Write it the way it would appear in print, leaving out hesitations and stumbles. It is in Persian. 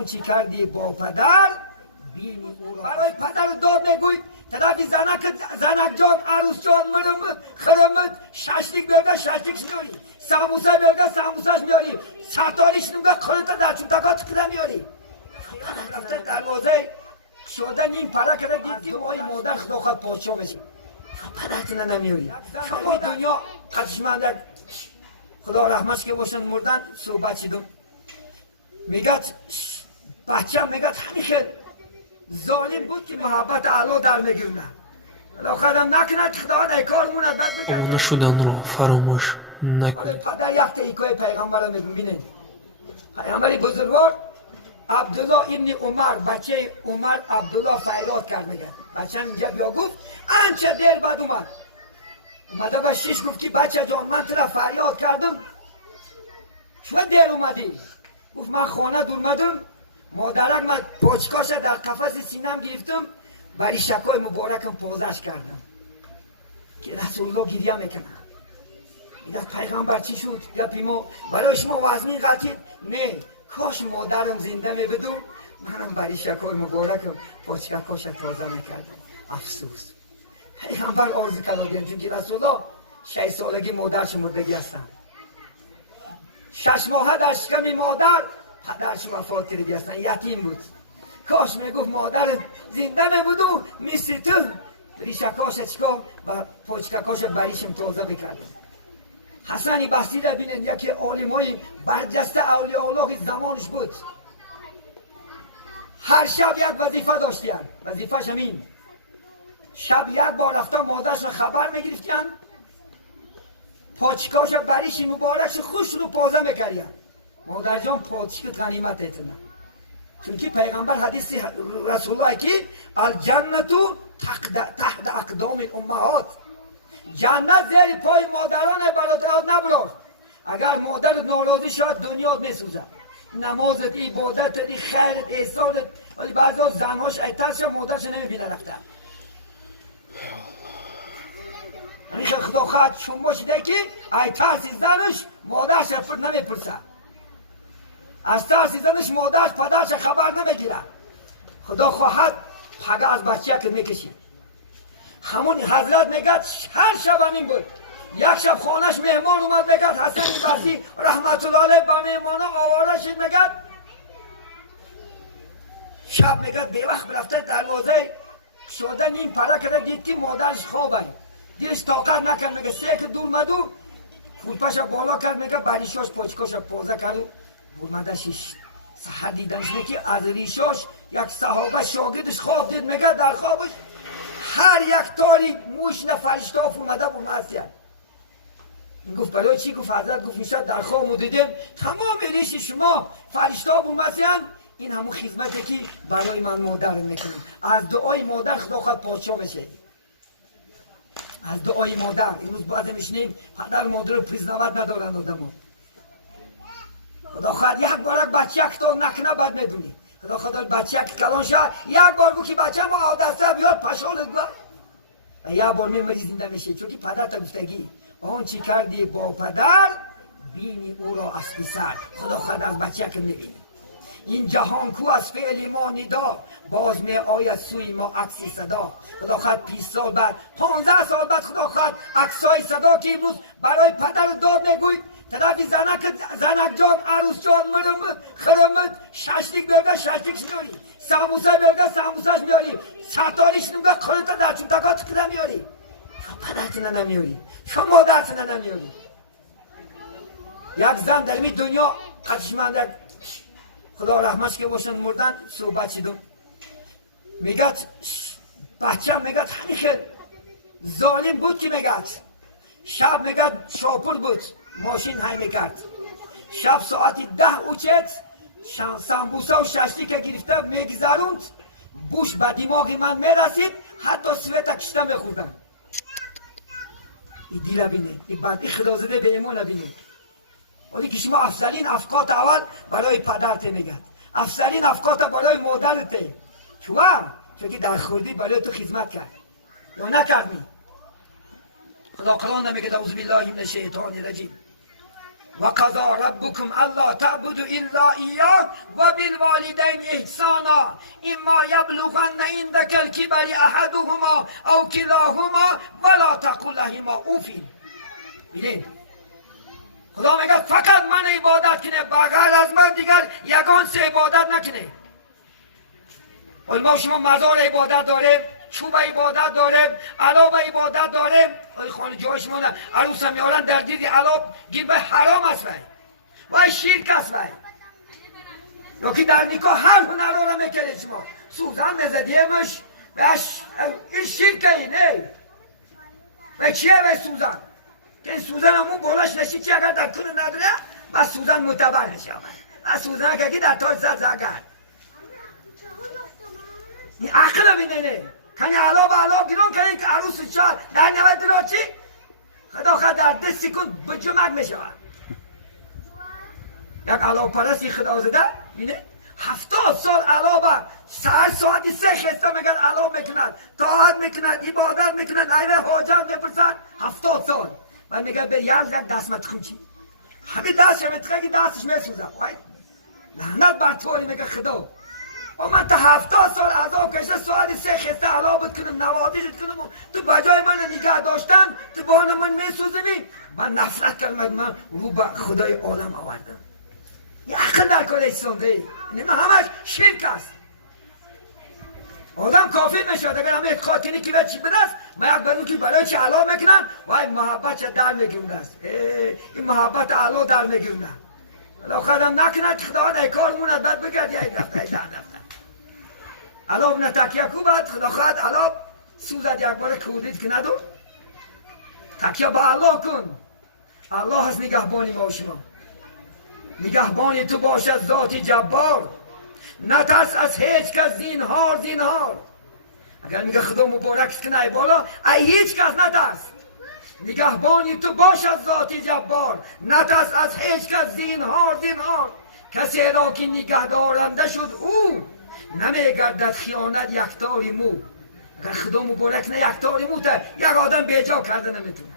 آنچه کردی با پدر بینی او را. برای پدر داد نگوی طرفی زنک جان عروس جان خرمت ششلیک بیرده ششلیکش میاری، سموسه بیرده سموسهش میاری، ستاریش نمیگه خودت در چوبتکات کده میاری. رفته دروازه شده نیم پره کرده دید که آی مادر خدا خواهد پادشاه میشه، پدرت اینه نمیاری. شما دنیا قدشمنده خدا رحمتش که باشن مردن صحبت شدم میگه بچه هم میگه همیشه ظالم بود که محبت علا در نگیرونه آخرم نکنه که خدا در کار موند آمانه شدن را فراموش نکنید. پدر یک تیکای پیغمبر رو میبینید، پیغمبری بزرگوار عبدالله ابن عمر بچه عمر عبدالله فریاد کرد میگه بچه هم اینجا بیا گفت انچه دیر بعد اومده با شیش گفت که بچه جان من تو را فریاد کردم چرا دیر اومدی؟ گفت من خانه دور اومدم مادرک من پاچکاش در قفس سینم گرفتم برای شکای مبارکم پازش کردم که رسول الله گریه میکنه. میگه پیغمبر چی شد؟ یا پیما برای شما وزنی قطید؟ نه کاش مادرم زنده میبدو منم برای شکای مبارکم پاچکاش تازه میکردم. افسوس پیغمبر آرزو کرد چون که رسول الله 6 سالگی مادرش مردگی هستن، 6 ماه در شکم مادر پدرش وفات کرده هستن، یتیم بود. کاش میگفت مادر زنده میبود و مثل تو ریشکاش چکا و پاچکاش بریشم تازه بکردم. حسن بصری را بینید یکی عالمای برجسته اولیاء الله زمانش بود، هر شب یک وظیفه داشتن، وظیفهش همین شب یک بار رفتن مادرش خبر میگرفتن پاچکاش بریش مبارکش خوش رو پازه میکردن. مادر جان پاچک غنیمت ایتنا چونکه پیغمبر حدیث رسول الله که الجنتو تحت اقدام الامهات، جنت زیر پای مادران برادرات نبرار. اگر مادر ناراضی شد دنیا میسوزد، نمازت عبادتت خیرت احسانت، ولی بعضی زنهاش ایترش مادرش نمیبینه رفته. همیشه خدا خواهد چون باشیده که ای ترسی زنش مادرش نمیپرسه، از ترسی زنش مادرش پدرش خبر نمیگیره. خدا خواهد پگه از بچه که میکشید. همون حضرت میگه هر شب همین بود. یک شب خانش مهمان اومد میگه حسن بصری رحمت الله علیه با مهمانا آواره شد میگه شب میگه به وقت رفته دروازه شده نیم پره کرده دید که مادرش خوابه، دیرش طاقت نکرد میگه سه که دور مدو کولپش بالا کرد میگه بریشاش پاچکاش پازه کرد و اومدشش سحر دیدنش میگه از ریشاش یک صحابه شاگردش خواب دید میگه در خوابش هر یک تاری موش فرشته اومده بود مسیح. این گفت برای چی؟ گفت حضرت گفت میشه در خواب دیدیم تمام ریش شما فرشته بود مسیح، این همون خدمتی که برای من مادر میکنم. از دعای مادر خدا خواهد پادشاه میشه، از دعای مادر. امروز بعد میشنیم پدر مادر رو پریزنوت ندارن آدم ها. خدا خواهد یک بارک بچه یک تا نکنه بد میدونی. خدا خواهد بچه یک کلان شد یک بار گو که بچه ما آدسته بیار پشالت گو و یک بار میمری زنده میشه چون که پدر تا گفتگی آنچه کردی با پدر بینی او را از پسر. خدا خواهد از بچه یک میبینی این جهان کو از فعل ما ندا باز می آید سوی ما عکسی صدا. خدا خواهد 20 سال بعد 15 سال بعد خدا خواهد عکسای صدا که امروز برای پدر داد نگوی طرفی زنک جان عروس جان خرمت ششلیک بیرده ششلیکش میاری، سموسه بیرده سموسهش میاری، ستاریش نمیگه خودت در چوبتکات کده میاری. پدرت اینه نمیاری، شما مادرت اینه نمیاری. یک زن در این دنیا قدشمنده خدا رحمتش که باشن مردن صحبت شدم میگه بچه هم میگه همیشه ظالم بود که میگه شب میگه شاپور بود ماشین های میکرد، شب ساعتی 10 اوچت سمبوسه و ششلیک گرفته میگذروند بوش به دماغی من میرسید حتی سویت کشته میخوردن. این دیل بینه این بعد این خدا زده به ایمان بینه. ولی که شما افضلین افقات اول برای پدرت میگه، افضلین افقات برای مادرت چوار چون که در خوردی برای تو خدمت کرد یا نکردی. خدا قرآن نمیگه اعوذ بالله من الشیطان الرجیم و قضا ربکم الا تعبدوا الا ایاه و بالوالدین احسانا اما یبلغن عندک الکبر احدهما او کلاهما ولا تقل لهما اوف. ببین خدا میگه فقط من عبادت کنه، بغیر از من دیگر یگان سه عبادت نکنه. ما شما مزار عبادت داره، چوب عبادت داره، علاب عبادت داره. خانه جای شما نه عروس هم میارن در دیدی علاب گیر به حرام است و شرک است یکی در نیکا هر هنر رو میکنه شما سوزن بزدیمش این شرکه اینه و چیه به سوزن که این سوزن همون بولش نشید چی اگر در کنه نداره و سوزن متبر نشه و سوزن که در تاج زد زگر این عقل بینه کنی علا گیرون کنی که عروس چار در نمید را چی؟ خدا خدا در 10 سکند به جمعک میشه یک علا پرستی خدا زده بینه 70 سال علا با سر ساعتی 3 خسته میگن علا میکنن طاعت میکنن عبادت میکنن ایوه حاجم میپرسن 70 سال و میگن به یک دست خون چی؟ همین دست میتخه که دستش میسوزه لعنت بر طوری میگه خدا و من تا 70 سال عذاب کشه ساعتی 3 خسته علا بود کنم نوادیشت کنم تو بجای من نگه داشتن تو بان من میسوزمی من نفرت کردم من رو به خدای عالم آوردم. یه عقل در کار اسلام ده این همش شرک است. آدم کافر میشد اگر همه اعتقاد کنی که چی بدست من یک بدون که برای چی علا میکنن و این محبت چه در میگیرون است این محبت علا در میگیرون علا خودم نکنه که خدا در کار موند بعد بگرد یا این دفته علا نتکیه کو بعد خدا خواهد علا سوزد یک بار کودید که ندو تکیه با الله کن. الله هست نگهبانی ما و شما نگهبانی تو باشد ذاتی جبار نترس از هیچ کس زینهار اگر میگه خدا مبارک کنه بالا ای هیچ کس نترس نگهبانی تو باشد ذاتی جبار نترس از هیچ کس زینهار کسی را که نگه دارنده شد او نمیگردد خیانت یکتاری مو. اگر خدا مبارک نه یکتاری مو تا یک آدم بیجا کرده نمیتونه